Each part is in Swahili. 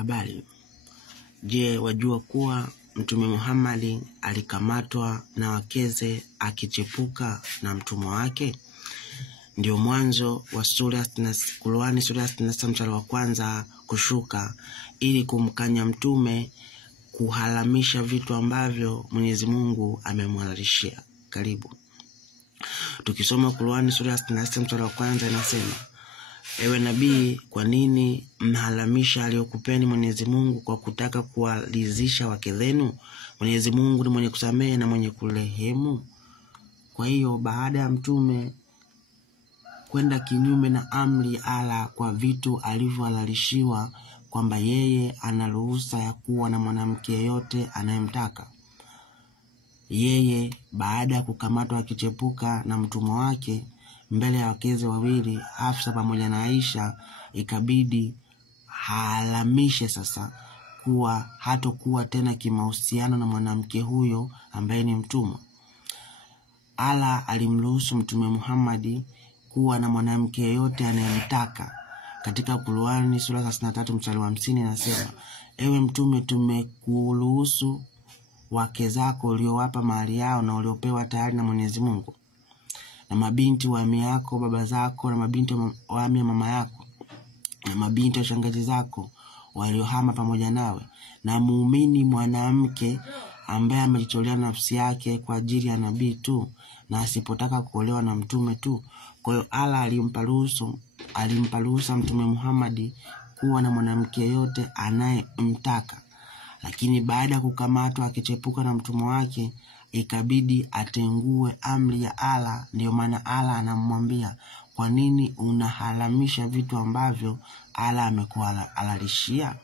Habari. Je, wajua kuwa Mtume Muhammad alikamatwa na wakeze akichepuka na mtumwa wake? Ndio mwanzo wa Qur'ani sura 66 mstari wa kwanza kushuka ili kumkanya mtume kuhalamisha vitu ambavyo Mwenyezi Mungu amemhalalishia. Karibu. Tukisoma Qur'ani sura 66 mstari wa kwanza inasema: Ewe nabii, kwa nini mnahalamisha aliyokupeni Mwenyezi Mungu kwa kutaka kuwalizisha wake zenu? Mwenyezi Mungu ni mwenye kusamehe na mwenye kurehemu. Kwa hiyo baada ya mtume kwenda kinyume na amri Allah kwa vitu alivyohalalishiwa, kwamba yeye ana ruhusa ya kuwa na mwanamke yote anayemtaka, yeye baada ya kukamatwa akichepuka na mtumwa wake mbele ya wakeze wawili, Hafsa pamoja na Aisha, ikabidi halamishe sasa kuwa hatokuwa tena kimahusiano na mwanamke huyo ambaye ni mtumwa. Allah alimruhusu Mtume Muhammad kuwa na mwanamke yote anayemtaka. Katika Qur'ani sura 63 mstari wa 50 inasema: Ewe mtume, tumekuruhusu wake zako uliowapa mahari yao na uliopewa tayari na Mwenyezi Mungu, na mabinti wa ami yako baba zako, na mabinti wa ami ya mama yako, na mabinti wa shangazi zako waliohama pamoja nawe, na muumini mwanamke ambaye amejitolea nafsi yake kwa ajili ya nabii tu na asipotaka kuolewa na mtume tu. Kwa hiyo Allah alimpa ruhusa Mtume Muhammad kuwa na mwanamke yote anayemtaka, lakini baada ya kukamatwa akichepuka na mtumwa wake ikabidi atengue amri ya Allah. Ndio maana Allah anamwambia, kwa nini unahalamisha vitu ambavyo Allah amekuhalalishia?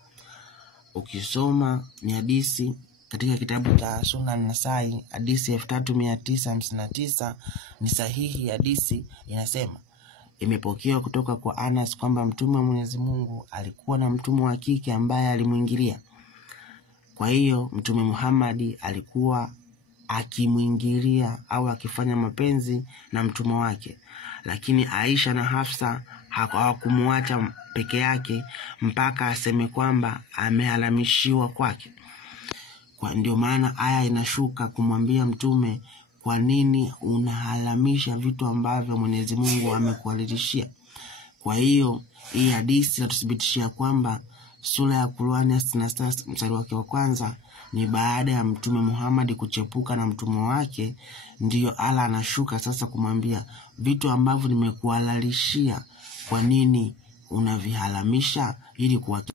Ukisoma ni hadithi katika kitabu cha Sunan Nasai, hadithi 3959, ni sahihi. Hadithi inasema, imepokewa kutoka kwa Anas kwamba Mtume wa Mwenyezi Mungu alikuwa na mtumwa wa kike ambaye alimuingilia. Kwa hiyo Mtume Muhammad alikuwa akimuingilia au akifanya mapenzi na mtumwa wake, lakini Aisha na Hafsa hawakumuacha peke yake mpaka aseme kwamba amehalamishiwa kwake. Kwa ndio maana aya inashuka kumwambia mtume, kwa nini unahalamisha vitu ambavyo Mwenyezi Mungu amekuhalalishia? Kwa hiyo hii hadithi inatuthibitishia kwamba sura ya Qur'ani 66 mstari wake wa kwanza ni baada ya Mtume Muhammad kuchepuka na mtumwa wake, ndiyo Allah anashuka sasa kumwambia, vitu ambavyo nimekuhalalishia, kwa nini unavihalamisha? Ili